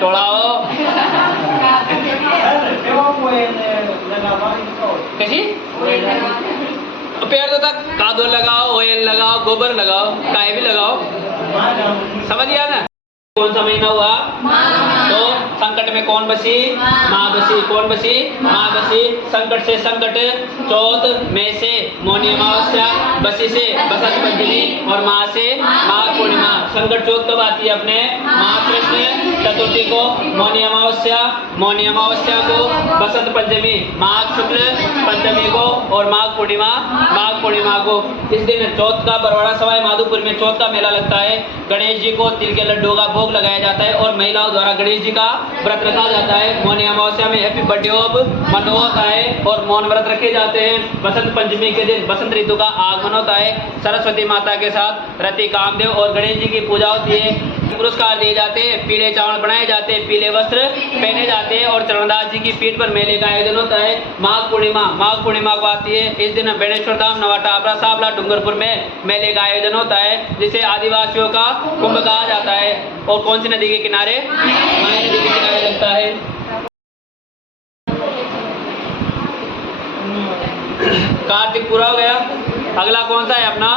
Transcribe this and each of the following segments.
टोड़ाओ कैसी पेड़ तो तक कादो लगाओ, ऑयल लगाओ, गोबर लगाओ, काय भी लगाओ। समझ गया ना? कौन सा महीना हुआ? तो संकट में कौन बसी? माँ बसी। कौन बसी? माँ बसी। संकट से संकट, चौथ में से मौनी अमावस्या, बसी से बसंत पंचमी और माँ से माघ पूर्णिमा। संकट चौथ कब आती है? अपने माघ कृष्ण चतुर्थी को मौनी अमावस्या, मौनी अमावस्या को बसंत पंचमी, माघ शुक्ल पंचमी को और माघ पूर्णिमा, माघ पूर्णिमा को। इस दिन चौथ का बरवाड़ा सवाई माधोपुर में चौथ का मेला लगता है। गणेश जी को तिल के लड्डू का भोग लगाया जाता है और महिलाओं द्वारा गणेश जी का व्रत रखा जाता है। मौनी अमावस्या में हैप्पी बर्थडे मन होता है और मौन व्रत रखे जाते हैं। बसंत पंचमी के दिन बसंत ऋतु का आगमन होता है। सरस्वती माता के साथ रति कामदेव और गणेश जी की पूजा होती है। पुरस्कार दिए जाते हैं, पीले चावल बनाए जाते हैं, पीले वस्त्र पहने जाते हैं और चरणदास जी की पीठ पर मेले का आयोजन होता है। माघ पूर्णिमा, माघ पूर्णिमा को आती है। इस दिन बेणेश्वर धाम, नवाटा, आपरा, सावला, डूंगरपुर में मेले का आयोजन होता है, जिसे आदिवासियों का कुंभ कहा जाता है। और कौन सी नदी के किनारे? माय नदी के किनारे लगता है। कार्तिक पूरा हो गया। अगला कौन सा है अपना?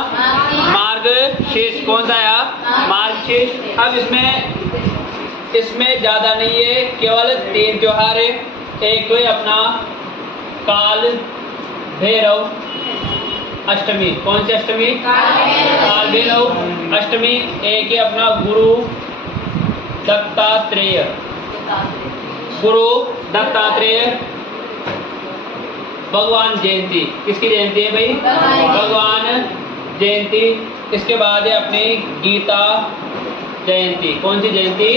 मार्गशीर्ष। कौन सा है? मार्गशीर्ष। अब इसमें ज्यादा नहीं है, केवल 3 त्योहार है। एक तो है अपना काल भैरव अष्टमी। कौन सी अष्टमी? काल भैरव अष्टमी। एक है अपना गुरु दत्तात्रेय, गुरु दत्तात्रेय भगवान जयंती। किसकी जयंती है भाई? भगवान जयंती। इसके बाद है अपनी गीता जयंती। कौन सी जयंती?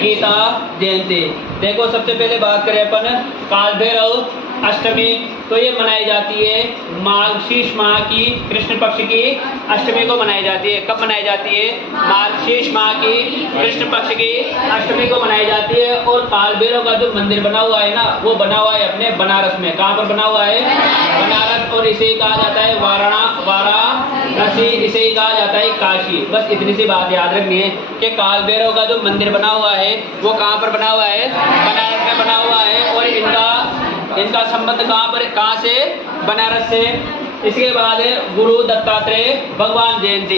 गीता जयंती। देखो सबसे पहले बात करें अपन काल भैरव अष्टमी, तो ये मनाई जाती है मार्गशीर्ष माह की कृष्ण पक्ष की अष्टमी को मनाई जाती है। कब मनाई जाती है? मार्गशीर्ष माह की कृष्ण पक्ष की अष्टमी को मनाई जाती है। और काल भैरव का जो मंदिर बना हुआ है ना, वो बना हुआ है अपने बनारस में। कहाँ पर बना हुआ है? बनारस। और इसे ही कहा जाता है वाराणसी, इसे ही कहा जाता है काशी। बस इतनी सी बात याद रखनी है कि काल भैरव का जो मंदिर बना हुआ है वो कहाँ पर बना हुआ है? बनारस में बना हुआ है। और इनका संबंध कहाँ से? बनारस से। इसके बाद है गुरु दत्तात्रेय भगवान जयंती।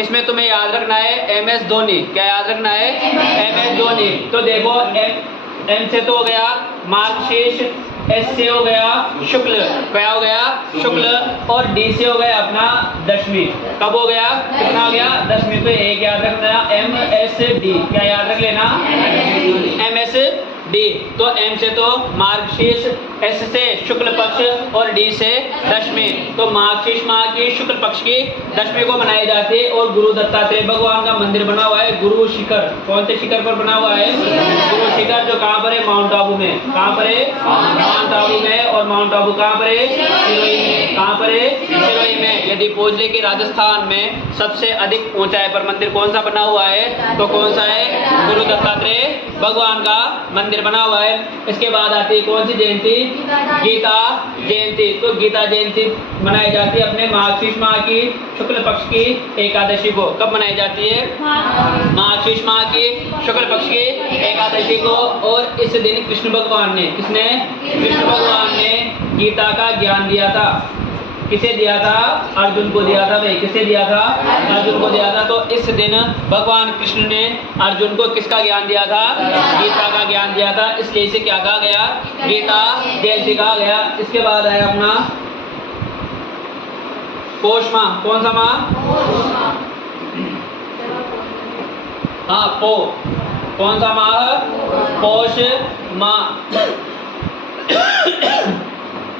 इसमें तुम्हें याद रखना है MS धोनी। क्या याद रखना है? MS धोनी। तो देखो M से तो हो गया मार्गशीर्ष, S से हो गया शुक्ल। क्या हो गया? शुक्ल। और D से हो गया अपना दशमी। कब हो गया? कितना हो गया? दशमी। तो एक याद रखना MSD। क्या याद रख लेना? MSD। तो M से तो मार्गशीर्ष, S से शुक्ल पक्ष और D से दशमी। तो मार्गशीर्ष माह की शुक्ल पक्ष की दशमी को मनाई जाती है। और गुरु दत्तात्रेय भगवान का मंदिर बना हुआ है गुरु शिखर। कौन से शिखर पर बना हुआ है? गुरु शिखर, जो कहाँ पर है? माउंट आबू में। कहाँ पर है? माउंट आबू में। और माउंट आबू कहाँ पर है? सिरोही में। कहाँ पर है? सिरोही में। यदि पूछ ले कि राजस्थान में सबसे अधिक ऊंचाई पर मंदिर कौन सा बना हुआ है, तो कौन सा है? गुरु दत्तात्रेय भगवान का मंदिर बना हुआ है। इसके बाद आती है कौन सी जयंती? गीता जयंती। तो गीता जयंती मनाई जाती है अपने मार्गशीर्ष माह की शुक्ल पक्ष की एकादशी को। कब मनाई जाती है? मार्गशीर्ष माह की शुक्ल पक्ष की एकादशी को। और इस दिन कृष्ण भगवान ने, किसने? कृष्ण भगवान ने गीता का ज्ञान दिया था। किसे दिया था? अर्जुन को दिया था भाई। किसे दिया था? अर्जुन को दिया था। तो इस दिन भगवान कृष्ण ने अर्जुन को किसका ज्ञान दिया था? गीता का ज्ञान दिया था। इसलिए इसे क्या कहा गया? गीता जयंती कहा गया। इसके बाद आया अपना पौष माह। कौन सा माह? हाँ, कौन सा माह? पौष माह।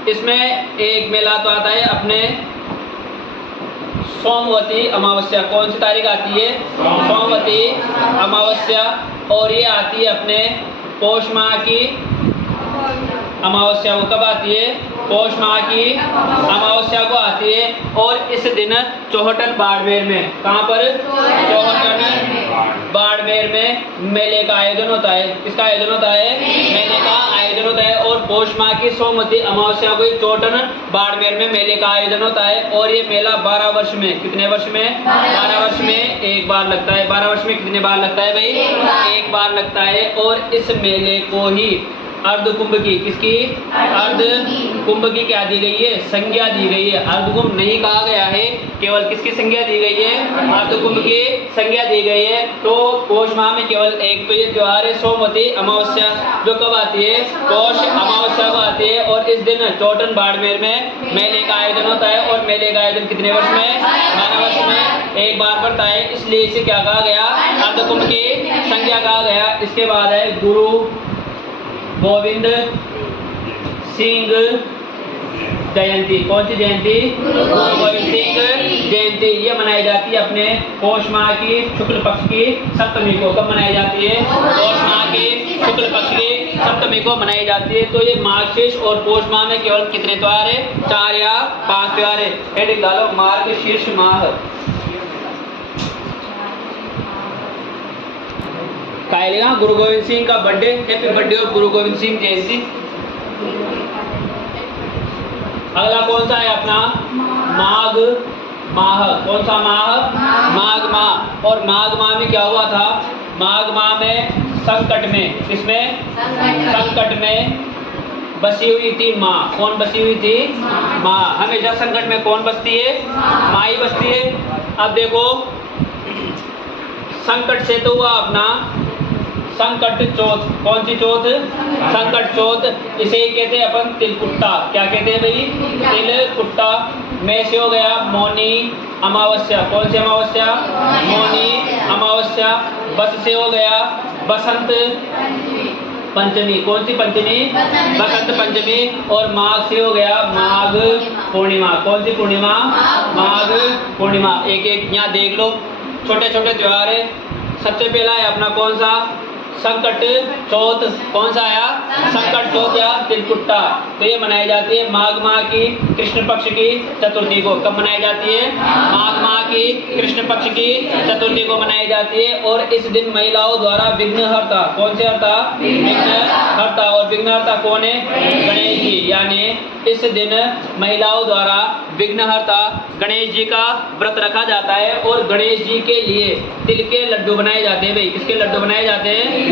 इसमें एक मेला तो आता है अपने सोमवती अमावस्या। कौन सी तारीख आती है? सोमवती अमावस्या। और ये आती है अपने पौष माह की अमावस्या को। कब आती है? पौष माह की अमावस्या को आती है और इस दिन चौहटन बाड़मेर में, कहाँ पर? चौहटन बाड़मेर में मेले का आयोजन होता है। किसका आयोजन होता है? मेले का आयोजन होता है। और पौष माह की सोमवती अमावस्या को चौहटन बाड़मेर में मेले का आयोजन होता है। और ये मेला 12 वर्ष में, कितने वर्ष में? 12 वर्ष में एक बार लगता है। 12 वर्ष में कितने बार लगता है भाई? एक बार लगता है। और इस मेले को ही अर्ध कुंभ की, किसकी? अर्ध कुंभ की क्या दी गई है? संज्ञा दी गई है। अर्ध कुंभ नहीं कहा गया है, केवल किसकी संज्ञा दी गई है? अर्ध कुंभ की संज्ञा दी गई है। तो पौष माह में केवल एक तो ये त्योहार है सोमवती अमावस्या, जो कब आती है? पौष अमावस्या को आती है। और इस दिन चौहटन बाड़मेर में मेले का आयोजन होता है। और मेले का आयोजन कितने वर्ष में? 12 वर्ष में एक बार पड़ता है, इसलिए इसे क्या कहा गया? अर्ध कुंभ की संज्ञा कहा गया। इसके बाद है गुरु गोविंद सिंह जयंती। कौन सी जयंती? गुरु गोविंद सिंह जयंती। ये मनाई जाती है अपने पौष माह की शुक्ल पक्ष की सप्तमी को। कब मनाई जाती है? पौष माह की शुक्ल पक्ष की सप्तमी को मनाई जाती है। तो ये मार्गशीर्ष और पौष माह में केवल कितने त्योहार है? 4 या 5 त्योहार है। हेडिंग डालो मार्गशीर्ष माह। कायलेगा गुरु गोविंद सिंह का बर्थडे, हैप्पी बर्थडे और गुरु गोविंद सिंह जयंती। अगला कौन सा है अपना? माघ माह। कौन सा माह? माघ माह। और माघ माह में क्या हुआ था? माघ माह में संकट में, किसमें? संकट में बसी हुई थी माँ। कौन बसी हुई थी? माँ। हमेशा संकट में कौन बसती है? माँ ही बसती है। अब देखो, संकट से तो हुआ अपना संकट चौथ। कौन सी चौथ? संकट चौथ। इसे ही कहते हैं अपन तिलकुट्टा। क्या कहते हैं भाई? तिलकुट्टा। में से हो गया मौनी अमावस्या। कौन सी अमावस्या? मौनी अमावस्या। बस से हो गया बसंत पंचमी। कौन सी पंचमी? बसंत पंचमी। और माघ से हो गया माघ पूर्णिमा। कौन सी पूर्णिमा? माघ पूर्णिमा। एक एक यहाँ देख लो, छोटे छोटे त्योहार है। सबसे पहला है अपना कौन सा? संकट चौथ। कौन सा आया? संकट चौथ या तिलकुट्टा। तो ये मनाई जाती है माघ माह की कृष्ण पक्ष की चतुर्थी को। कब मनाई जाती है? माघ माह की कृष्ण पक्ष की चतुर्थी को मनाई जाती है। और इस दिन महिलाओं द्वारा विघ्नहर्ता। कौन से हर्ता? विघ्नहर्ता। और विघ्नहर्ता कौन है? गणेश जी। यानी इस दिन महिलाओं द्वारा विघ्नहर्ता गणेश जी का व्रत रखा जाता है। और गणेश जी के लिए तिल के लड्डू बनाए जाते हैं। भाई किसके लड्डू बनाए जाते हैं?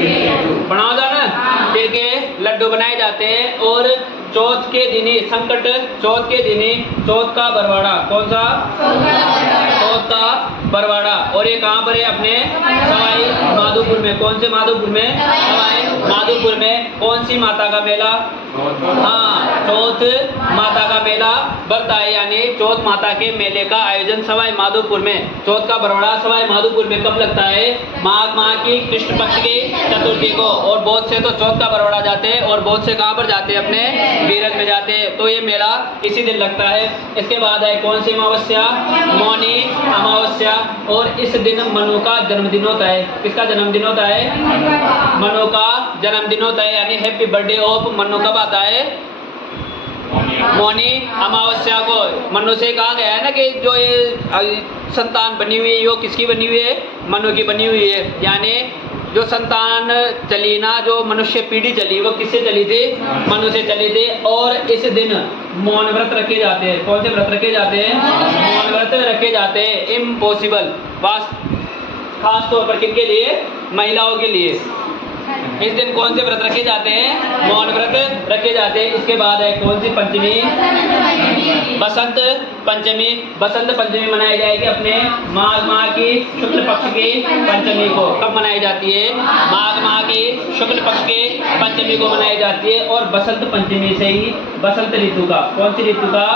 बनाओ जाना। तिल के लड्डू बनाए जाते हैं। और चौथ के दिन ही, संकट चौथ के दिन ही चौथ का बरवाड़ा। कौन सा? चौथ का बरवाड़ा। और ये कहाँ पर है? अपने सवाई माधोपुर में। कौन से माधोपुर में? सवाई माधोपुर में। कौन सी माता का मेला? हाँ, चौथ माता का मेला बढ़ता है। यानी चौथ माता के मेले का आयोजन सवाई माधोपुर में, चौथ का बरवाड़ा सवाई माधोपुर में कब लगता है? माघ माह की कृष्ण पक्ष की चतुर्थी को। और बहुत से तो चौथ का बरवाड़ा जाते हैं और बहुत से कहाँ पर जाते हैं? अपने बीरज में जाते हैं। तो ये मेला इसी दिन लगता है। इसके बाद है कौन सी अमावस्या? मौनी अमावस्या। और इस दिन मनु का जन्मदिन होता है। किसका जन्मदिन होता है? मनु का जन्मदिन होता है। यानी हैप्पी बर्थडे ऑफ मनु कब आता है? मौनी अमावस्या को। मनु से कहा गया है ना कि जो ये संतान बनी हुई है वो किसकी बनी हुई है? मनु की बनी हुई है। यानी जो संतान चली ना, जो मनुष्य पीढ़ी चली, वो किससे चली थी? मनु से चली थी। और इस दिन मौन व्रत रखे जाते हैं। कौन से व्रत रखे जाते हैं? मौन व्रत रखे जाते हैं। इम्पॉसिबल खास तौर पर किनके लिए? महिलाओं के लिए। इस दिन कौन से व्रत रखे जाते हैं? मौन व्रत रखे जाते हैं। इसके बाद है कौन सी पंचमी? बसंत पंचमी। बसंत पंचमी मनाई जाएगी अपने माघ माह की शुक्ल पक्ष की पंचमी को। कब मनाई जाती है? माघ माह की शुक्ल पक्ष की पंचमी को मनाई जाती है। और बसंत पंचमी से ही बसंत ऋतु का, कौन सी ऋतु का?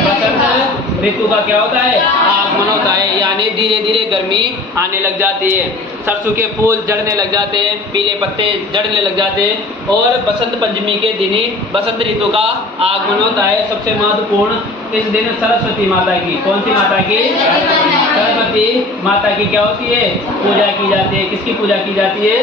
बसंत ऋतु का क्या होता है? आगमन होता है। यानी धीरे धीरे गर्मी आने लग जाती है, सरसों के फूल झड़ने लग जाते हैं, पीले पत्ते झड़ने लग जाते हैं। और बसंत पंचमी के दिन ही बसंत ऋतु का आगमन होता है। सबसे महत्वपूर्ण इस दिन सरस्वती माता की, कौन सी माता की? सरस्वती माता की क्या होती है? पूजा की जाती है। किसकी पूजा की जाती है?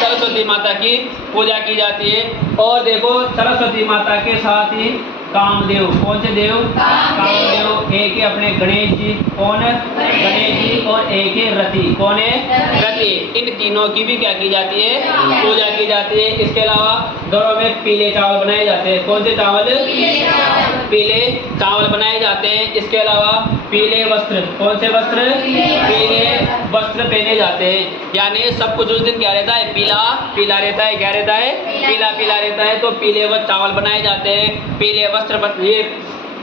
सरस्वती सरस्वती माता की पूजा की जाती है। और देखो सरस्वती माता के साथ ही कामदेव, कौन से देव? कामदेव। एक है अपने गणेश जी, कौन? गणेश जी। और एक है रति, कौन है? रति। इन तीनों की भी क्या की जाती है? पूजा की जाती है। इसके अलावा घरों में पीले चावल बनाए जाते हैं। कौन से चावल? पीले चावल बनाए जाते हैं। इसके अलावा पीले वस्त्र, कौन से वस्त्र? पीले वस्त्र पहने जाते हैं। यानी सब कुछ उस दिन क्या रहता है? पीला पीला रहता है। क्या रहता है? पीला पीला रहता है। तो पीले व चावल बनाए जाते हैं, पीले वस्त्र ये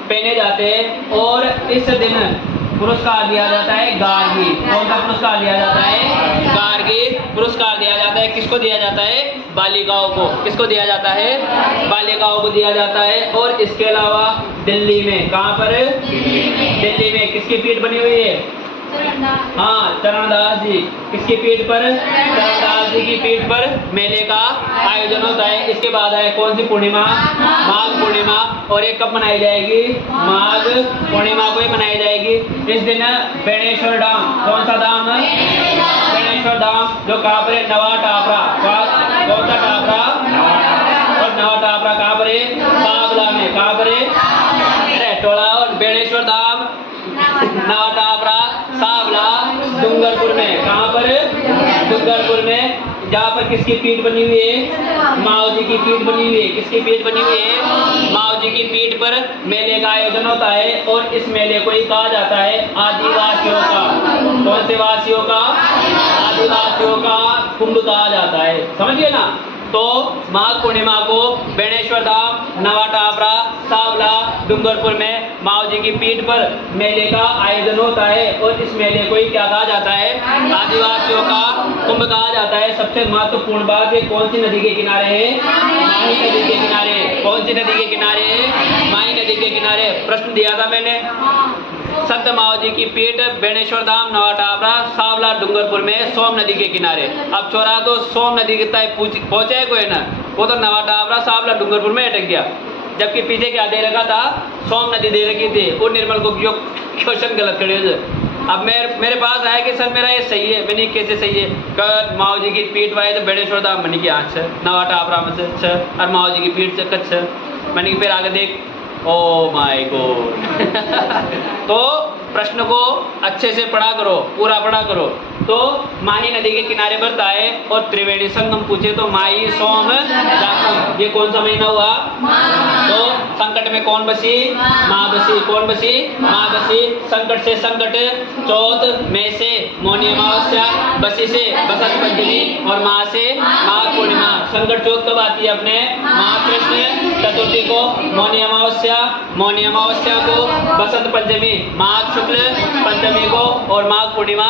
पहने जाते हैं। और इस दिन पुरस्कार दिया जाता है गार्गी। कौन सा पुरस्कार दिया जाता है? गार्गी पुरस्कार दिया जाता है। किसको दिया जाता है? बालिकाओं को। किसको दिया जाता है? बालिकाओं को दिया जाता है। और इसके अलावा दिल्ली में, कहाँ पर? दिल्ली में किसकी पीठ बनी हुई है? हाँ, चरणदास जी। किसकी पीठ पर? चरणदास जी की पीठ पर मेले का आयोजन होता है। इसके बाद है कौन सी पूर्णिमा? माघ पूर्णिमा। और ये कब मनाई जाएगी? माघ पूर्णिमा को ही मनाई जाएगी। इस दिन बेणेश्वर धाम, कौन सा धाम? बेणेश्वर धाम, जो कहाँ पर है? नवा टापरा। कौन सा टापरा? और नवा टापरा कहाँ पर है? सावला में। कहाँ पर है? रेटोला। और बेणेश्वर धाम नवा टापरा, सावला, डूंगरपुर में। कहाँ पर? डूंगरपुर में। जहाँ पर किसकी पीठ बनी हुई है? माओ जी की पीठ बनी हुई है। किसकी पीठ बनी हुई है? माओ जी की पीठ पर मेले का आयोजन होता है। और इस मेले को ही कहा जाता है आदिवासियों का। कौन से वासियों का? आदिवासियों का कुंभ कहा जाता है। समझिए ना। तो माघ पूर्णिमा को बेणेश्वर धाम, नवा टापरा, सावला, डूंगरपुर में माओ जी की पीठ पर मेले का आयोजन होता है। और इस मेले को ही क्या कहा जाता है? आदिवासियों का कुंभ कहा जाता है। सबसे महत्वपूर्ण बात, ये कौन सी नदी के किनारे है? माही नदी के किनारे। कौन सी नदी के किनारे है? माही नदी के किनारे। प्रश्न दिया था मैंने। संत माओ जी की पीठ बेणेश्वर धाम, नवा टापरा, सावला, डूंगरपुर में सोम नदी के किनारे। अब छोरा तो सोम नदी के तक पहुंचे कोई ना, वो तो नवा टापरा, सावला, डूंगरपुर में अटक गया। जबकि पीछे क्या दे रखा था? सोम नदी दे रखी थी। और निर्मल को क्वेश्चन गलत खड़े। अब मेरे पास आया कि सर मेरा ये सही है। मैंने कैसे सही है? कर माओ जी की पीठ वाए तो बेणेश्वर धाम बनी की आँच है, नवा टापरा में से और माओ जी की पीठ से कच्छ। मैंने फिर आगे देख, ओ माय गॉड। तो प्रश्न को अच्छे से पढ़ा करो, पूरा पढ़ा करो। तो माही नदी के किनारे बरता है। और त्रिवेणी संगम पूछे तो माही, सोम, जातम। ये कौन सा महीना हुआ? तो संकट में कौन बसी? माँ बसी। कौन बसी? माँ बसी। संकट से संकट, चौथ, में से मौनी अमावस्या, बसी से बसंत पंचमी, और माँ से माघ पूर्णिमा। संकट चौथ कब आती है? अपने महाकृष्ण चतुर्थी को। मौनी अमावस्या को, बसंत पंचमी माघ शुक्ल पंचमी को, और माघ पूर्णिमा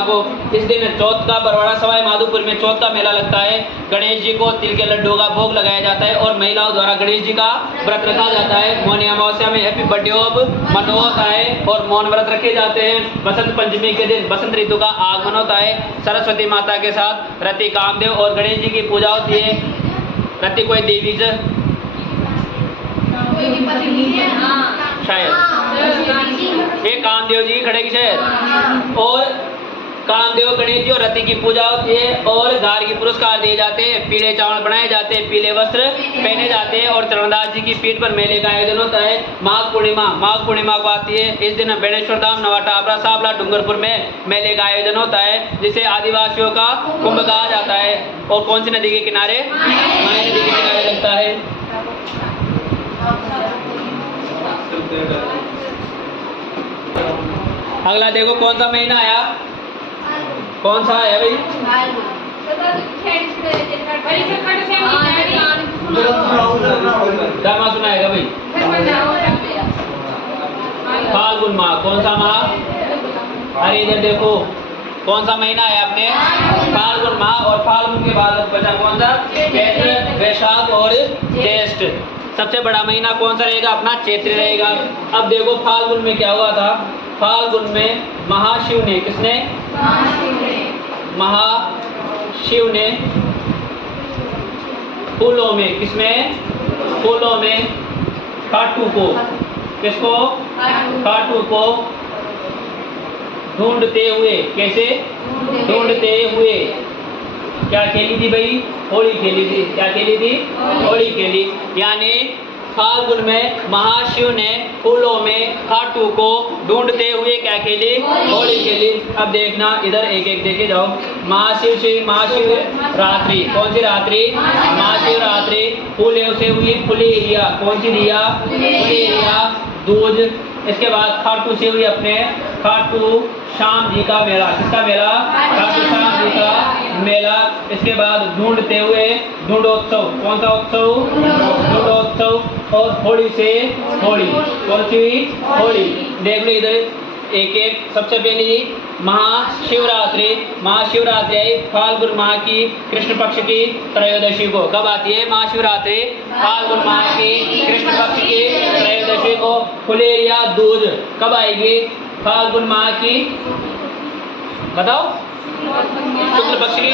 को। इस दिन चौथ का बरवाड़ा सवाई माधोपुर में चौथ का मेला लगता है। गणेश जी को तिल के लड्डू का भोग लगाया जाता है। और महिलाओं द्वारा गणेश जी का व्रत रखा जाता है। मौनी अमावस्या में हैप्पी बर्थडे मनो होता है और मौन व्रत रखे जाते हैं। बसंत पंचमी के दिन बसंत ऋतु का आगमन होता है। सरस्वती माता के साथ रति, कामदेव और गणेश जी की पूजा होती है। रति कोई देवी शायद ये कामदेव जी खड़े की शायद। और कामदेव, गणेश जी और रति की पूजा होती है। और गार्गी पुरस्कार दिए जाते हैं, पीले चावल बनाए जाते हैं, पीले वस्त्र पहने जाते हैं। और चरणदास जी की पीठ पर मेले का आयोजन होता है। माघ पूर्णिमा को आती है। इस दिन बेणेश्वर धाम, नवा टापरा, सावला, डूंगरपुर में मेले का आयोजन होता है, जिसे आदिवासियों का कुंभ कहा जाता है। और कौन सी नदी के किनारे? माही नदी के किनारे लगता है। अगला देखो कौन सा महीना आया? कौन सा है भाई? क्या माह सुनाएगा भाई? फाल्गुन माह। कौन सा माह? अरे इधर देखो कौन सा महीना है आपने? फाल्गुन माह। और फाल्गुन के बाद बचा कौन सा? चैत्र, वैशाख और ज्येष्ठ। सबसे बड़ा महीना कौन सा रहेगा? अपना चैत्र रहेगा। अब देखो फाल्गुन में क्या हुआ था? फाल्गुन में महाशिव ने, किसने? महाशिव ने फूलों में, किसमें? फूलों में खाटू को, किसको? खाटू को ढूंढते हुए, कैसे? ढूंढते हुए क्या खेली थी भाई? होली खेली थी। क्या खेली थी? होली खेली। यानी फाल्गुन में महाशिव ने फूलों में खाटू को ढूंढते हुए क्या खेली? होली खेली। अब देखना इधर एक एक देखे जाओ। महाशिव रात्रि, कौन सी रात्रि? महाशिव रात्रि। फूलों से हुई फुलेरिया, कौन सी दिया? फुलेरिया दूज। इसके बाद खाटू से हुई अपने खाटू श्याम जी का मेला। किसका मेला? खाटू श्याम जी का मेला। इसके बाद ढूंढते हुए ढूंढोत्सव, कौन सा उत्सव? ढूंढोत्सव। और होली से होली, कौन सी? होली। देख लो इधर एक एक। सबसे पहली महाशिवरात्रि। महाशिवरात्रि आई फाल्गुन माह की कृष्ण पक्ष की त्रयोदशी को। कब आती है महाशिवरात्रि? फाल्गुन माह की कृष्ण पक्ष की त्रयोदशी को। फुलेरिया दूज कब आएगी? फाल्गुन माह की, बताओ, शुक्ल पक्ष की।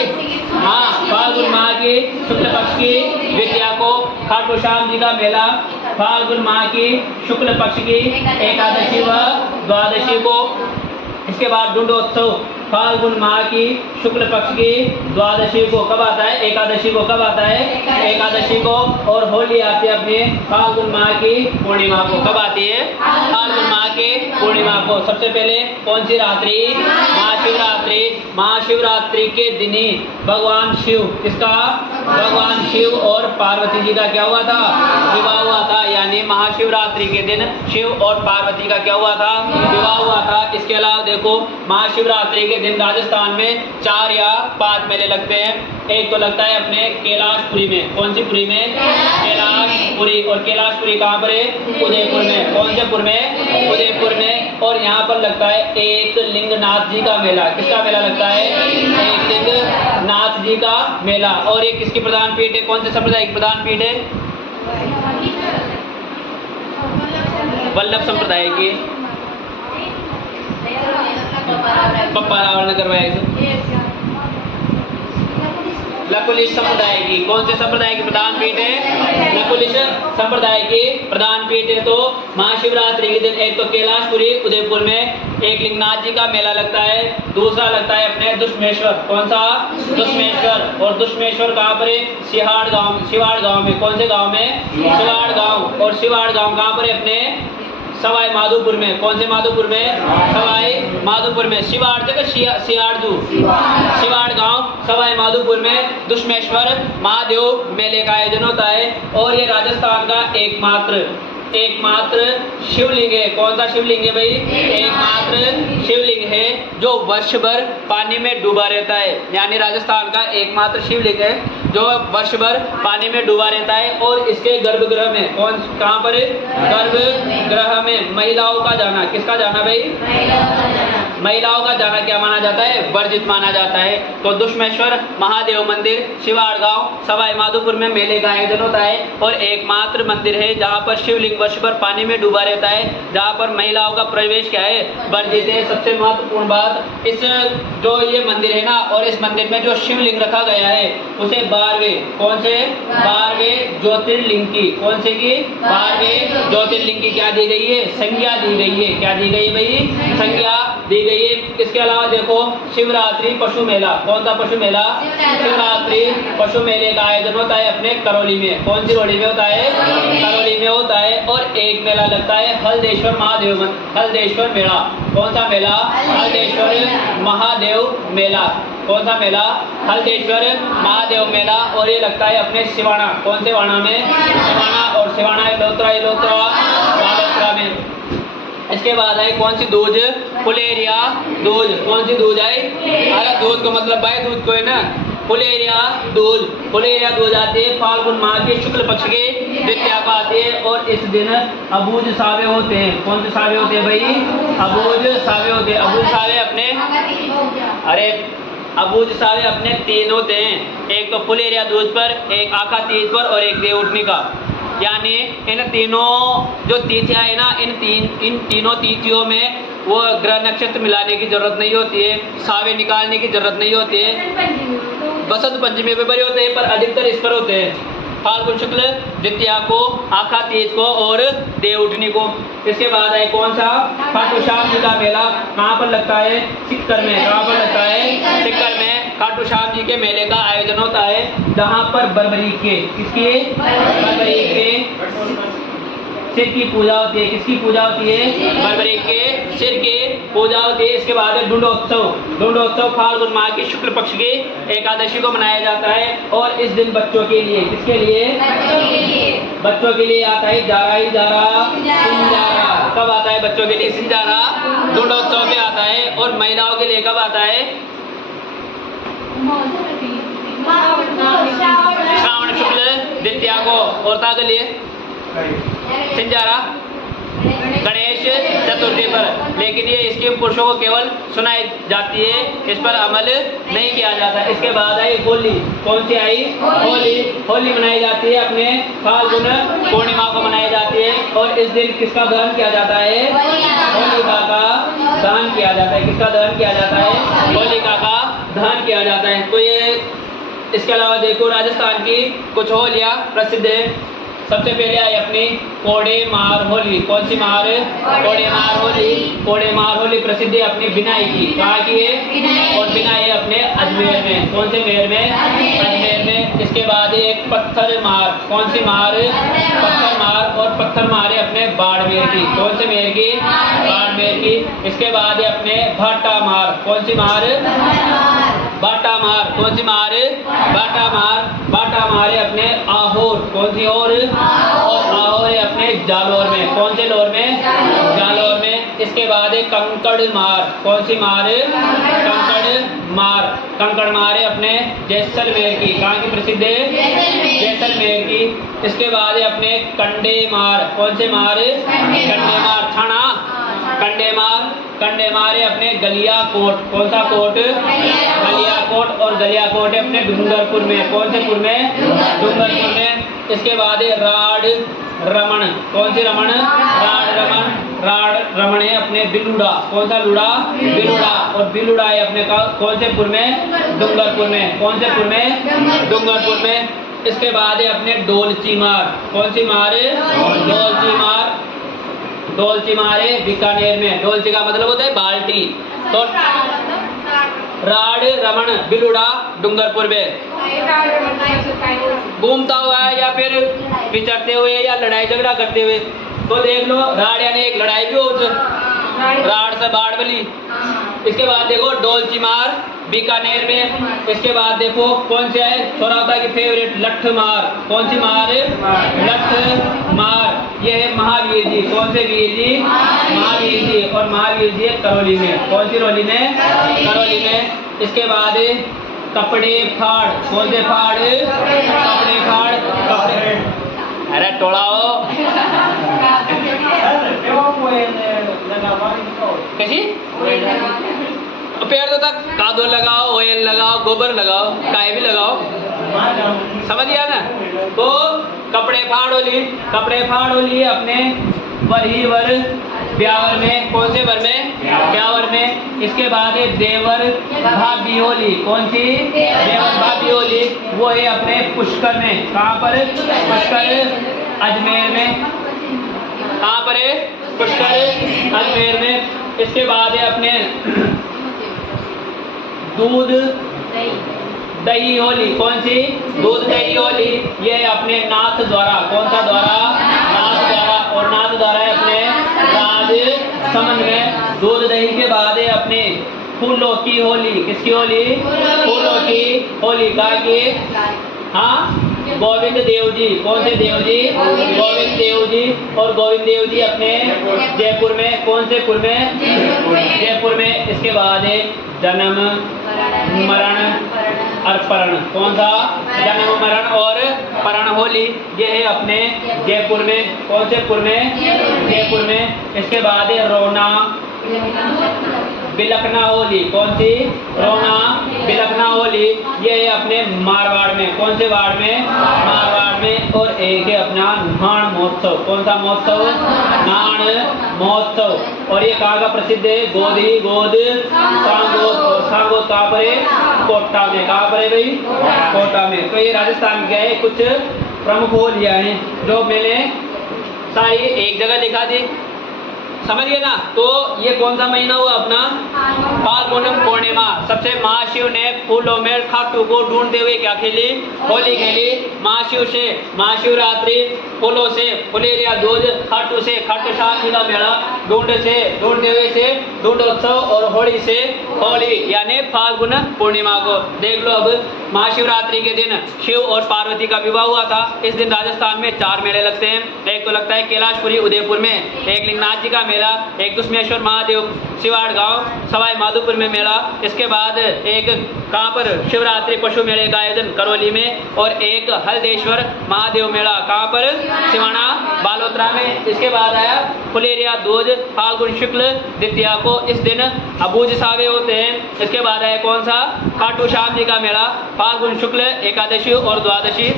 हाँ, फाल्गुन माह की शुक्ल पक्ष की द्वितीया को। खाटू श्याम जी का मेला फाल्गुन माह की शुक्ल पक्ष की एकादशी व द्वादशी को। इसके बाद ढूंढोत्सव फाल्गुन माह की शुक्ल पक्ष की द्वादशी को। कब आता है? एकादशी को। कब आता है? एकादशी को। और होली आती है अपने फाल्गुन माह की पूर्णिमा को। कब आती है? फाल्गुन माह के पूर्णिमा को। सबसे पहले कौन सी रात्रि? महाशिवरात्रि। महाशिवरात्रि के दिन ही भगवान शिव, किसका? भगवान शिव और पार्वती जी का क्या हुआ था? विवाह हुआ था। यानी महाशिवरात्रि के दिन शिव और पार्वती का क्या हुआ था? विवाह हुआ था। इसके अलावा देखो महाशिवरात्रि के दिन राजस्थान में 4 या 5 मेले लगते हैं। एक तो लगता है अपने कैलाशपुरी में। कौन सी पुरी में? कैलाशपुरी। और कैलाशपुरी कहाँ पर है? उदयपुर में। कौन से पुर में? उदयपुर में। और यहाँ पर लगता है एक लिंगनाथ जी का मेला। किसका मेला लगता है? एक लिंगनाथ जी का मेला। और एक किसकी प्रधान पीठ है? कौन से संप्रदाय की प्रधान पीठ है? वल्लभ संप्रदाय की। पप्पा रावल ने करवाया। लकुलिश संप्रदाय की। कौन से संप्रदाय की प्रधान पीठ है? लकुलिश संप्रदाय की प्रधान पीठ है। तो महाशिवरात्रि के दिन एक तो कैलाशपुरी उदयपुर में एक लिंगनाथ जी का मेला लगता है। दूसरा लगता है अपने दुष्मेश्वर। कौन सा? दुष्मेश्वर। और दुष्मेश्वर कहाँ पर है? सिहाड़ गांव। सिवाड़ गांव में। कौन से गांव में? सिवाड़ गांव। और सिवाड़ गांव कहाँ पर है? अपने सवाई माधोपुर में। कौन से माधोपुर में? सवाई माधोपुर में। सिवाड़ जगह सियाड़जू, सिवाड़ गांव सवाई माधोपुर में दुष्मेश्वर महादेव मेले का आयोजन होता है। और ये राजस्थान का एकमात्र शिवलिंग है। कौन सा शिवलिंग है भाई? एकमात्र शिवलिंग है जो वर्ष भर पानी में डूबा रहता है। यानी राजस्थान का एकमात्र शिवलिंग है जो वर्ष भर पानी में डूबा रहता है। और इसके गर्भगृह में कहाँ पर? गर्भगृह में महिलाओं का जाना। किसका जाना भाई? महिलाओं का जाना क्या माना जाता है? वर्जित माना जाता है। तो दुष्मेश्वर महादेव मंदिर सिवाड़ गांव सवाई माधोपुर में मेले का आयोजन होता है। और एकमात्र मंदिर है जहाँ पर शिवलिंग वर्ष भर पानी में डूबा रहता है, जहाँ पर महिलाओं का प्रवेश क्या है? वर्जित है। सबसे महत्वपूर्ण बात, इस जो ये मंदिर है ना, और इस मंदिर में जो शिवलिंग रखा गया है उसे 12वें, कौन से? 12वें ज्योतिर्लिंग की। कौन से की? 12वें ज्योतिर्लिंग की क्या दी गई है? संज्ञा दी गई है। क्या दी गई है भाई? संज्ञा दी गई है। इसके अलावा देखो शिवरात्रि पशु मेला। कौन सा पशु मेला? शिवरात्रि पशु मेले का आयोजन होता है अपने करौली में। कौन सी रोली में होता है? करौली में होता है। और एक मेला लगता है हल्देश्वर महादेव, हल्देश्वर मेला। कौन सा मेला? हल्देश्वर महादेव मेला। कौन सा मेला? हल्देश्वर महादेव मेला। और ये लगता है अपने सिवाना। कौन से वाणा में? सिवाना। और सिवाना लोत्रा बालोत्रा में। इसके बाद आई कौन सी दूज? फुलेरिया दूज। कौन सी दूज आई? अरे दूज को मतलब भाई दूध को है ना। फुलेरिया दूज। फुलेरिया दूज आती है फाल्गुन माह के शुक्ल पक्ष के द्वितीया को आती है। और इस दिन अबूझ सावे होते हैं। कौन से सावे होते हैं भाई? अबूझ सावे होते हैं। अबूझ सावे अपने अबूझ सावे अपने 3 होते हैं। एक तो फुलेरिया दूज पर, एक आखा तीज पर और एक देव उठनी का। यानी इन तीनों जो तिथियां है ना, इन तीनों तिथियों में वो ग्रह नक्षत्र मिलाने की जरूरत नहीं होती है, सावे निकालने की जरूरत नहीं होती है। बसंत पंचमी पे बड़े होते हैं पर अधिकतर इस पर होते हैं, फाल्गुन शुक्ल द्वितीया को, आखा तीज को और देव उठनी को। इसके बाद है कौन सा? खाटू श्याम जी का मेला। कहाँ पर लगता है? सिक्कर में। कहाँ पर लगता है? सिक्कर में। खाटू श्याम जी के मेले का आयोजन होता है जहाँ पर बर्बरीक के किसकी बर्बरीक के सिर की पूजा होती है। किसकी पूजा होती है? बर्बरीक के सिर की पूजा होती है। इसके बाद डुंडोत्सव। डुंडोत्सव फाल्गुन माह की शुक्ल पक्ष की एकादशी को मनाया जाता है और इस दिन बच्चों के लिए किसके लिए? बच्चों के लिए आता है जारा ही जारा सिंजारा। कब आता है बच्चों के लिए सिंजारा? डुंडोत्सव पे आता है। और महिलाओं के लिए कब आता है? श्रावण शुक्ल द्वितीया को। औरता के लिए सिंजारा गणेश चतुर्थी पर। लेकिन ये स्कीम पुरुषों को केवल सुनाई जाती है, इस पर अमल नहीं किया जाता। इसके बाद आई होली। कौन सी आई? होली। होली मनाई जाती है अपने फाल्गुन पूर्णिमा को मनाई जाती है और इस दिन किसका दहन किया जाता है? होलिका का दहन किया जाता है। किसका दहन किया जाता है? होलिका का दहन किया जाता है। तो ये इसके अलावा देखो राजस्थान की कुछ होलियाँ प्रसिद्ध है। सबसे पहले आई अपनी कोड़े मार होली। कौन सी मार? कोड़े मार होली। कोड़े मार होली प्रसिद्ध है अपनी बिनाई की। कहाँ की है? और बिनाई है अपने अजमेर में। कौन से मेर में? अजमेर में। इसके बाद एक पत्थर मार। कौन सी मार? पत्थर मार। और पत्थर मार है अपने बाड़मेर की। कौन से मेर की? बाड़मेर की। इसके बाद है अपने भाटा मार। कौन सी मार? बाटा मार। कौन सी मार? बाटा मार। बाटा मार है अपने आहोर। कौन सी और? और आहोर है अपने जालोर में। कौन से लोर में? जालोर में। इसके बाद है कंकड़ मार। कौन सी मार? कंकड़ मार। कंकड़ मार है अपने जैसलमेर की। कहाँ की प्रसिद्ध है? जैसलमेर की। इसके बाद है अपने कंडे मार। कौन से मार? कंडे मार। छाना कंडे मार। कंडे मार है अपने गलिया कोट। कौन सा कोट? गलिया कोट। और गलिया कोट है अपने डूंगरपुर में। कौन से पुर में? डूंगरपुर में। इसके बाद है राड रमन। कौन सी रमन? राड रमन। राड रमन है अपने बिलुड़ा। कौन सा लुड़ा? बिलुड़ा। और बिलुड़ा है अपने कौन से पुर में? डूंगरपुर में। कौन से पुर में? डूंगरपुर में। इसके बाद है अपने डोलची मार। कौन सी मार? डोलची मार। डोलची मार है बीकानेर में। डोलची का मतलब होता है बाल्टी। तो राड रमन बिलुड़ा डूंगरपुर में। घूमता हुआ है या फिर विचरते हुए या लड़ाई झगड़ा करते हुए। तो देख लो राड यानी एक लड़ाई भी हो, राड से बाढ़ बली। इसके बाद देखो डोलची मार बीकानेर में। इसके बाद देखो कौन से है छोरावता की फेवरेट लठ मार। कौन सी मार? लठ मार। ये है महावीर जी। कौन से वीर जी? महावीर जी। और महावीर जी करौली में। कौन सी रोली में? करौली में। इसके बाद कपड़े फाड़। कौन से फाड़? कपड़े फाड़। कपड़े अरे टोड़ाओ कैसी पेड़ तो तक कादो लगाओ, ऑयल लगाओ, गोबर लगाओ, काय भी लगाओ। समझ गया ना? तो कपड़े फाड़ होली। कपड़े फाड़ होली अपने वरही वर ब्यावर में। कौन से वर में? ब्यावर में। इसके बाद है देवर भाभी होली। कौन सी? देवर भाभी होली। वो है अपने पुष्कर में। कहाँ पर? पुष्कर अजमेर में। कहाँ पर है? पुष्कर अजमेर में। इसके बाद है अपने दूध दही होली। कौन सी? दूध दही होली। ये अपने नाथ द्वारा। कौन सा द्वारा? नाथ द्वारा। और नाथ द्वारा है अपने राजसमंद में। दूध दही के बाद है अपने फूलों की होली। किसकी होली? फूलों की होली। का की? हाँ गोविंद देव जी। कौन से देव जी? गोविंद देव जी। और गोविंद देव जी अपने जयपुर में। कौन से पुर में? जयपुर में। इसके बाद है जन्म मरण अर्पण। कौन सा? जन्म मरण और परण होली। ये है अपने जयपुर में। कौन से पुर में? जयपुर में। इसके बाद है रोना बिलखना होली। कौन सी? रोना बिलखना होली। ये है अपने मारवाड़ में। कौन से वाड़ में? मारवाड़ में। और एक है अपना नान महोत्सव। कौन सा महोत्सव? नान महोत्सव। और ये कहाँ का प्रसिद्ध है? गोदी गोद सांगोद। सांगोद कहाँ पर है? कोटा में। कहाँ पर है भाई? कोटा में। तो ये राजस्थान के है कुछ प्रमुख होलियां हैं जो मैंने सारी एक जगह लिखा दी। समझिए ना। तो ये कौन सा महीना हुआ अपना? फाल्गुन पूर्णिमा। सबसे महाशिव ने फूलों में खाटू को ढूंढते हुए क्या खेली? होली खेली। महाशिव से महाशिवरात्रि, फूलों से फुलेरिया दूज, खाटू से खाटू श्याम जी का मेला, ढूंढते हुए से ढूंढोत्सव और होली से होली, यानी फाल्गुन पूर्णिमा को। देख लो, अब महाशिवरात्रि के दिन शिव और पार्वती का विवाह हुआ था। इस दिन राजस्थान में 4 मेले लगते हैं। एक तो लगता है कैलाशपुरी उदयपुर में, एक लिंगनाथ जी का मेला, एक दुष्मेश्वर महादेव सिवाड़ गांव सवाई माधोपुर में मेला, इसके बाद एक कहाँ पर शिवरात्रि पशु मेले का आयोजन करौली में, और एक हल्देश्वर महादेव मेला कहाँ पर? सिवाना बालोतरा में। इसके बाद आया फुलेरिया दूज फाल्गुन शुक्ल द्वितीया को, इस दिन अबूझ सावे होते हैं। इसके बाद आया कौन सा? खाटू श्याम जी का मेला फाल्गुन शुक्ल एकादशी और द्वादशी,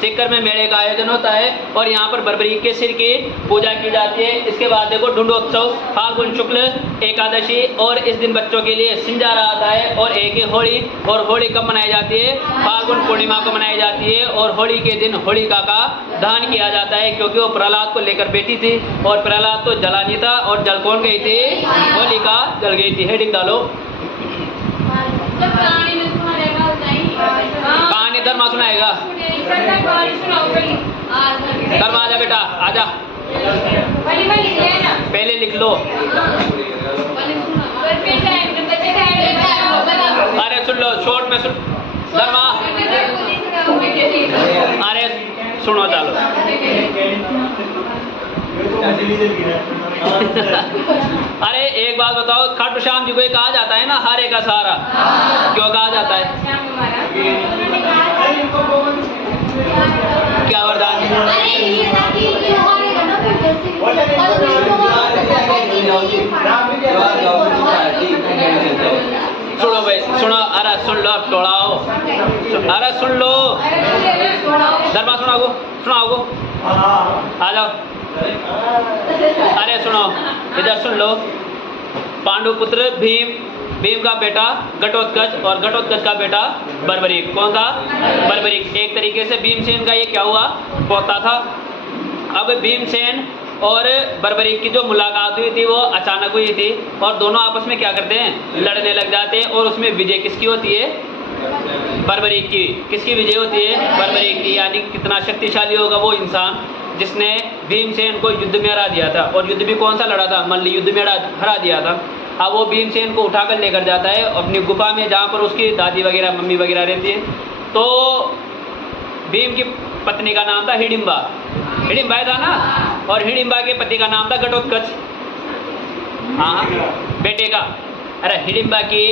सीकर में मेले का आयोजन होता है और यहाँ पर बर्बरीक के सिर की पूजा की जाती है। इसके बाद देखो ढूंढोत्सव फाल्गुन शुक्ल एकादशी, और इस दिन बच्चों के लिए सिंजारा आता है। और एक है होली, और होली कब मनाई जाती है? फाल्गुन पूर्णिमा को मनाई जाती है। और होली के दिन होलिका का दहन किया जाता है, क्योंकि वो प्रहलाद को लेकर बैठी थी और प्रहलाद तो जला नहीं था, और जल कौन गई थी? होलिका जल गई थी। हेडिंग डालो। कहानी धर्मा सुनाएगा। धर्मा आजा बेटा, आजा, पहले लिख लो। अरे सुन लो, शॉर्ट में सुन। धर्मा, अरे सुनो, चलो। अरे एक बात बताओ, खाटू श्याम जी को कहा जाता है ना हारे का सहारा, क्यों कहा जाता है? क्या वरदान? सुनो भाई, सुनो, अरे सुन लो, टोड़ाओ, अरे सुन लो। धर्मा सुनाओ गो, आ जाओ। अरे सुनो, इधर सुन लो। पांडुपुत्र भीम का बेटा घटोत्कच, और घटोत्कच का बेटा बर्बरीक। कौन था? बर्बरीक। एक तरीके से भीमसेन का ये क्या हुआ? पोता था। अब भीमसेन और बर्बरीक की जो मुलाकात हुई थी वो अचानक हुई थी, और दोनों आपस में क्या करते हैं? लड़ने लग जाते हैं। और उसमें विजय किसकी होती है? बर्बरीक की। किसकी विजय होती है? बर्बरीक की। यानी कितना शक्तिशाली होगा वो इंसान जिसने भीमसेन को युद्ध में हरा दिया था। और युद्ध भी कौन सा लड़ा था? मल्ल युद्ध में हरा दिया था। अब वो भीमसेन को उठाकर लेकर जाता है अपनी गुफा में, जहाँ पर उसकी दादी वगैरह मम्मी वगैरह रहती है। तो भीम की पत्नी का नाम था हिडिंबा। हिडिंबा था ना, और हिडिंबा के पति का नाम था घटोत्कच। हाँ, बेटे का। अरे हिडिंबा की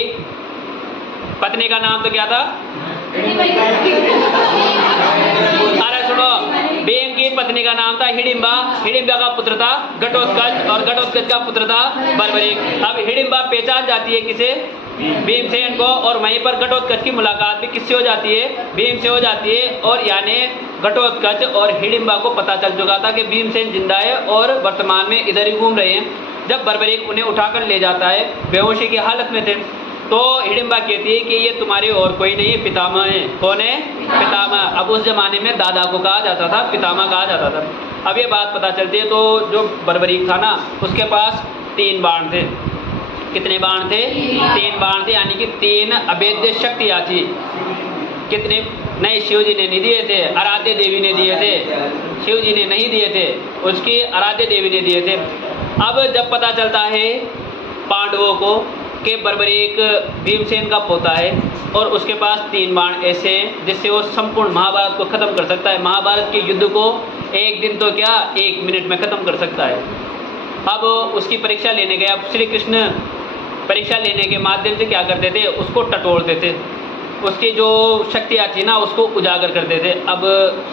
पत्नी का नाम तो क्या था? अरे सुनो, भीम की पत्नी का नाम था हिडिंबा। हिडिंबा का पुत्र था घटोत्कच, और घटोत्कच का पुत्र था बर्बरीक। अब हिडिंबा पहचान जाती है किसे? भीमसेन को। और वहीं पर घटोत्कच की मुलाकात भी किससे हो जाती है? भीम से हो जाती है। और यानी घटोत्कच और हिडिंबा को पता चल चुका था कि भीमसेन जिंदा है और वर्तमान में इधर ही घूम रहे हैं। जब बर्बरीक उन्हें उठाकर ले जाता है, बेहोशी की हालत में थे, तो हिडिंबा कहती है कि ये तुम्हारे और कोई नहीं है, पितामह है। कौन है? पितामह। अब उस जमाने में दादा को कहा जाता था, पितामह कहा जाता था। अब ये बात पता चलती है, तो जो बर्बरीक था ना, उसके पास 3 बाण थे। कितने बाण थे? 3 बाण थे, यानी कि 3 अभेद्य शक्तियाँ थी। कितने? नहीं, शिव जी ने नहीं दिए थे, आराध्य देवी ने दिए थे। शिव जी ने नहीं दिए थे, उसकी आराध्य देवी ने दिए थे। अब जब पता चलता है पांडवों को कि बर्बरीक भीमसेन का पोता है और उसके पास 3 बाण ऐसे हैं जिससे वो संपूर्ण महाभारत को ख़त्म कर सकता है। महाभारत के युद्ध को एक दिन तो क्या, 1 मिनट में ख़त्म कर सकता है। अब उसकी परीक्षा लेने गए। अब श्री कृष्ण परीक्षा लेने के माध्यम से क्या करते थे? उसको टटोलते थे, उसकी जो शक्तियाँ थी ना उसको उजागर करते थे। अब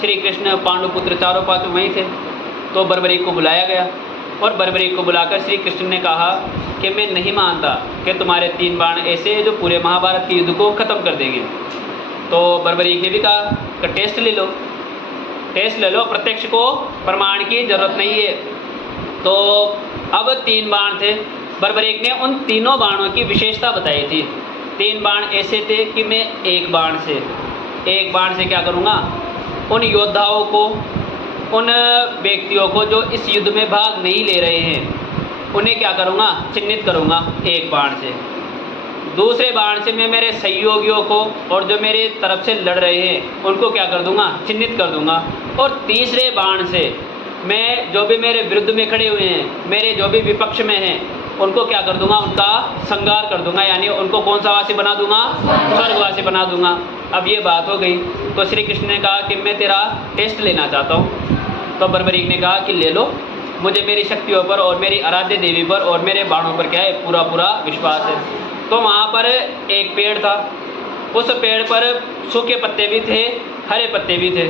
श्री कृष्ण, पांडुपुत्र चारों पांचों वहीं थे, तो बर्बरीक को बुलाया गया। और बर्बरीक को बुलाकर श्री कृष्ण ने कहा कि मैं नहीं मानता कि तुम्हारे 3 बाण ऐसे हैं जो पूरे महाभारत के युद्ध को ख़त्म कर देंगे। तो बर्बरीक ने भी कहा कि टेस्ट ले लो, टेस्ट ले लो, प्रत्यक्ष को प्रमाण की जरूरत नहीं है। तो अब 3 बाण थे। बर्बरीक ने उन तीनों बाणों की विशेषता बताई थी। 3 बाण ऐसे थे कि मैं एक बाण से क्या करूँगा? उन योद्धाओं को, उन व्यक्तियों को जो इस युद्ध में भाग नहीं ले रहे हैं, उन्हें क्या करूँगा, चिन्हित करूँगा एक बाण से। दूसरे बाण से मैं मेरे सहयोगियों को और जो मेरे तरफ से लड़ रहे हैं उनको क्या कर दूंगा, चिन्हित कर दूंगा। और तीसरे बाण से मैं जो भी मेरे विरुद्ध में खड़े हुए हैं, मेरे जो भी विपक्ष में हैं, उनको क्या कर दूंगा, उनका संहार कर दूंगा, यानी उनको कौन सा वासी बना दूंगा, स्वर्गवासी बना दूंगा। अब ये बात हो गई। तो श्री कृष्ण ने कहा कि मैं तेरा टेस्ट लेना चाहता हूँ। तो बर्बरीक ने कहा कि ले लो, मुझे मेरी शक्तियों पर और मेरी आराध्य देवी पर और मेरे बाणों पर क्या है, पूरा पूरा विश्वास है। तो वहाँ पर एक पेड़ था, उस पेड़ पर सूखे पत्ते भी थे, हरे पत्ते भी थे।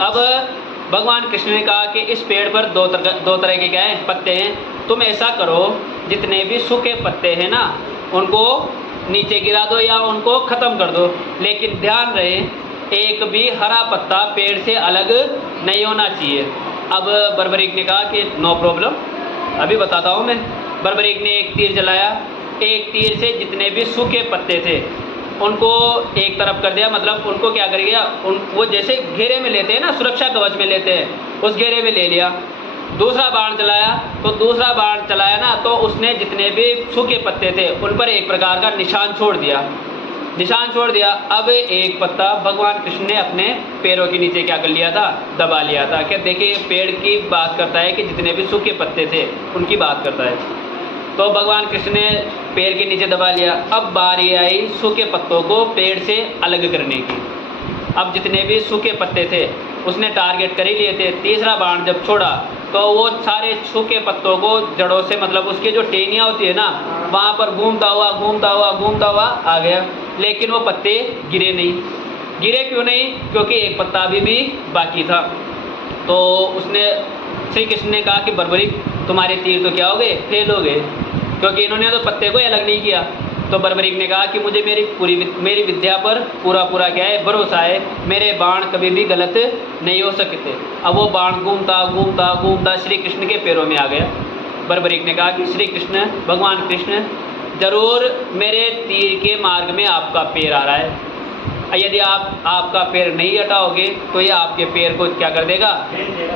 अब भगवान कृष्ण ने कहा कि इस पेड़ पर दो तरह के क्या हैं, पत्ते हैं। तुम ऐसा करो, जितने भी सूखे पत्ते हैं ना, उनको नीचे गिरा दो या उनको ख़त्म कर दो, लेकिन ध्यान रहे एक भी हरा पत्ता पेड़ से अलग नहीं होना चाहिए। अब बर्बरीक ने कहा कि नो प्रॉब्लम, अभी बताता हूँ मैं। बर्बरीक ने एक तीर चलाया, एक तीर से जितने भी सूखे पत्ते थे उनको एक तरफ कर दिया, मतलब उनको क्या कर गया, वो जैसे घेरे में लेते हैं ना, सुरक्षा कवच में लेते हैं, उस घेरे में ले लिया। दूसरा बाण चलाया, तो दूसरा बाण चलाया ना, तो उसने जितने भी सूखे पत्ते थे उन पर एक प्रकार का निशान छोड़ दिया, निशान छोड़ दिया। अब एक पत्ता भगवान कृष्ण ने अपने पैरों के नीचे क्या कर लिया था, दबा लिया था। क्या देखिए, पेड़ की बात करता है कि जितने भी सूखे पत्ते थे उनकी बात करता है। तो भगवान कृष्ण ने पेड़ के नीचे दबा लिया। अब बारी आई सूखे पत्तों को पेड़ से अलग करने की। अब जितने भी सूखे पत्ते थे उसने टारगेट कर ही लिए थे। तीसरा बाण जब छोड़ा तो वो सारे सूखे पत्तों को जड़ों से, मतलब उसकी जो टहनियाँ होती है ना, वहाँ पर घूमता हुआ आ गया, लेकिन वो पत्ते गिरे नहीं। गिरे क्यों नहीं? क्योंकि एक पत्ता अभी भी बाकी था। तो उसने, श्री कृष्ण ने कहा कि बर्बरीक, तुम्हारे तीर तो क्या हो गए, फेल हो गए, क्योंकि इन्होंने तो पत्ते को अलग नहीं किया। तो बर्बरीक ने कहा कि मुझे मेरी विद्या पर पूरा क्या है, भरोसा है, मेरे बाण कभी भी गलत नहीं हो सकते। अब वो बाण घूमता श्री कृष्ण के पैरों में आ गया। बर्बरीक ने कहा कि श्री कृष्ण, भगवान कृष्ण, जरूर मेरे तीर के मार्ग में आपका पैर आ रहा है। यदि आप आपका पैर नहीं हटाओगे तो ये आपके पैर को क्या कर देगा,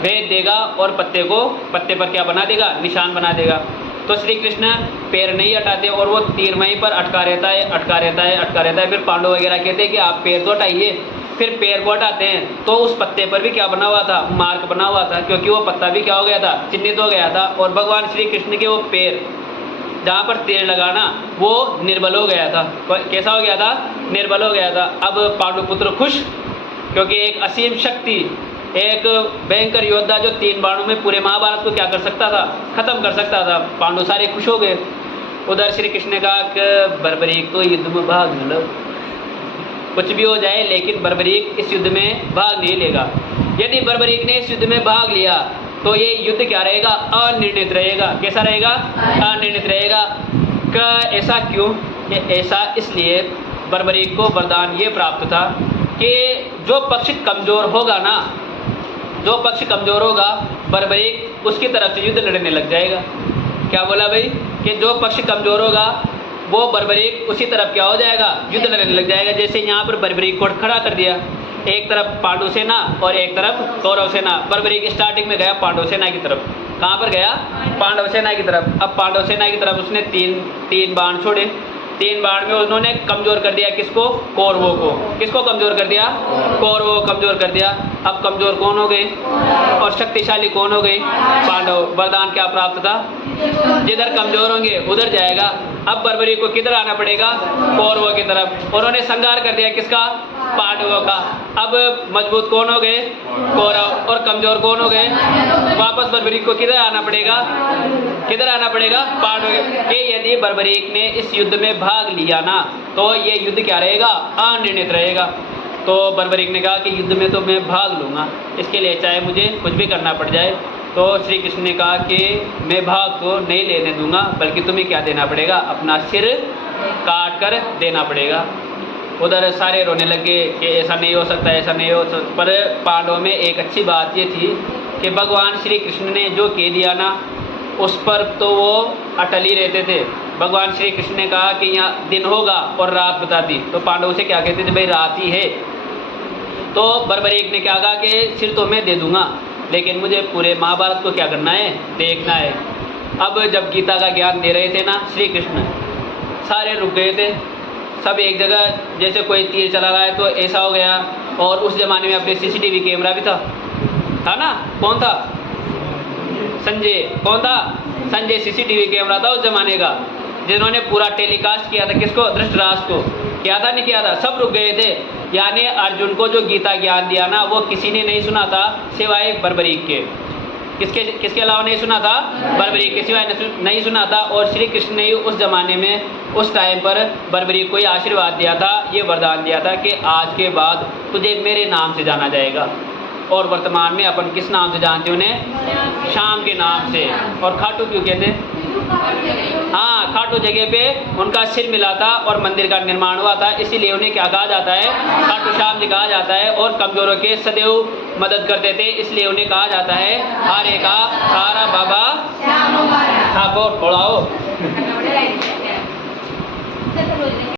भेद देगा, और पत्ते पर क्या बना देगा, निशान बना देगा। तो श्री कृष्ण पैर नहीं हटाते और वो तीर वहीं पर अटका रहता है। फिर पांडव वगैरह कहते हैं कि आप पैर तो हटाइए। फिर पैर को हटाते हैं तो उस पत्ते पर भी क्या बना हुआ था, मार्क बना हुआ था, क्योंकि वो पत्ता भी क्या हो गया था, चिन्हित हो गया था। और भगवान श्री कृष्ण के वो पैर जहाँ पर तीर लगाना वो निर्बल हो गया था। कैसा हो गया था, निर्बल हो गया था। अब पांडुपुत्र खुश, क्योंकि एक असीम शक्ति, एक भयंकर योद्धा जो 3 बाणों में पूरे महाभारत को क्या कर सकता था, खत्म कर सकता था। पांडु सारे खुश हो गए। उधर श्री कृष्ण ने कहा कि बर्बरीक को युद्ध में भाग न लो, कुछ भी हो जाए लेकिन बर्बरीक इस युद्ध में भाग नहीं लेगा। यदि बर्बरीक ने इस युद्ध में भाग लिया तो ये युद्ध क्या रहेगा, अनिर्णित रहेगा। कैसा रहेगा, अनिर्णित रहेगा। ऐसा क्यों? ऐसा इसलिए बर्बरीक को वरदान ये प्राप्त था कि जो पक्ष कमज़ोर होगा ना, जो पक्ष कमज़ोर होगा, बर्बरीक उसकी तरफ से युद्ध लड़ने लग जाएगा। क्या बोला भाई, कि जो पक्ष कमज़ोर होगा वो बर्बरीक उसी तरफ क्या हो जाएगा, युद्ध लड़ने लग जाएगा। जैसे यहाँ पर बर्बरीक को खड़ा कर दिया, एक तरफ पांडु सेना और एक तरफ कौरव सेना। बर्बरीक स्टार्टिंग में गया पांडव सेना की तरफ। कहाँ पर गया, पांडव सेना की तरफ। अब पांडव सेना की तरफ उसने तीन बाण छोड़े। 3 बाण में उन्होंने कमज़ोर कर दिया किसको, कौरवों को। किसको कमज़ोर कर दिया, कौरवों को कमज़ोर कर दिया। अब कमज़ोर कौन हो गए और शक्तिशाली कौन हो गए, पांडव। वरदान क्या प्राप्त था, जिधर कमज़ोर होंगे उधर जाएगा। अब बर्बरीक को किधर आना पड़ेगा, कौरवों की तरफ। उन्होंने संहार कर दिया किसका, पांडवों का। अब मजबूत कौन हो गए, कौरव, और कमज़ोर कौन हो गए। वापस बर्बरीक को किधर आना पड़ेगा, पांडव के। यदि बर्बरीक ने इस युद्ध में भाग लिया ना तो ये युद्ध क्या रहेगा, अनिर्णित रहेगा। तो बर्बरीक ने कहा कि युद्ध में तो मैं भाग लूँगा, इसके लिए चाहे मुझे कुछ भी करना पड़ जाए। तो श्री कृष्ण ने कहा कि मैं भाग तो नहीं लेने दूंगा, बल्कि तुम्हें क्या देना पड़ेगा, अपना सिर काट कर देना पड़ेगा। उधर सारे रोने लगे कि ऐसा नहीं हो सकता, ऐसा नहीं हो सकता। पर पांडवों में एक अच्छी बात ये थी कि भगवान श्री कृष्ण ने जो कह दिया ना उस पर तो वो अटल ही रहते थे। भगवान श्री कृष्ण ने कहा कि यहाँ दिन होगा और रात बताती, तो पांडवों से क्या कहते थे, भाई रात ही है। तो बर्बरीक ने क्या कहा कि सिर तो मैं दे दूंगा, लेकिन मुझे पूरे महाभारत को क्या करना है, देखना है। अब जब गीता का ज्ञान दे रहे थे ना श्री कृष्ण, सारे रुक गए थे, सब एक जगह, जैसे कोई तीर चला रहा है तो ऐसा हो गया। और उस ज़माने में अपने सीसीटीवी कैमरा भी था ना? कौन था? संजय। कौन था? संजय सीसीटीवी कैमरा था उस ज़माने का, जिन्होंने पूरा टेलीकास्ट किया था। किसको? धृतराष्ट्र को। किया था नहीं किया था? सब रुक गए थे। यानी अर्जुन को जो गीता ज्ञान दिया ना, वो किसी ने नहीं सुना था सिवाय बर्बरीक के। किसके अलावा नहीं सुना था? बर्बरीक के सिवाय नहीं सुना था। और श्री कृष्ण ने उस ज़माने में, उस टाइम पर बर्बरीक को ये आशीर्वाद दिया था, ये वरदान दिया था कि आज के बाद तुझे मेरे नाम से जाना जाएगा। और वर्तमान में अपन किस नाम से जानते हैं उन्हें? श्याम के नाम से। और खाटू क्यों कहते हैं? हाँ, खाटू जगह पे उनका सिर मिला था और मंदिर का निर्माण हुआ था, इसीलिए उन्हें क्या कहा जाता है? खाटू श्याम जी कहा जाता है। और कमजोरों के सदैव मदद करते थे, इसलिए उन्हें कहा जाता है हारे का सारा बाबा ठाकुर। थोड़ा हो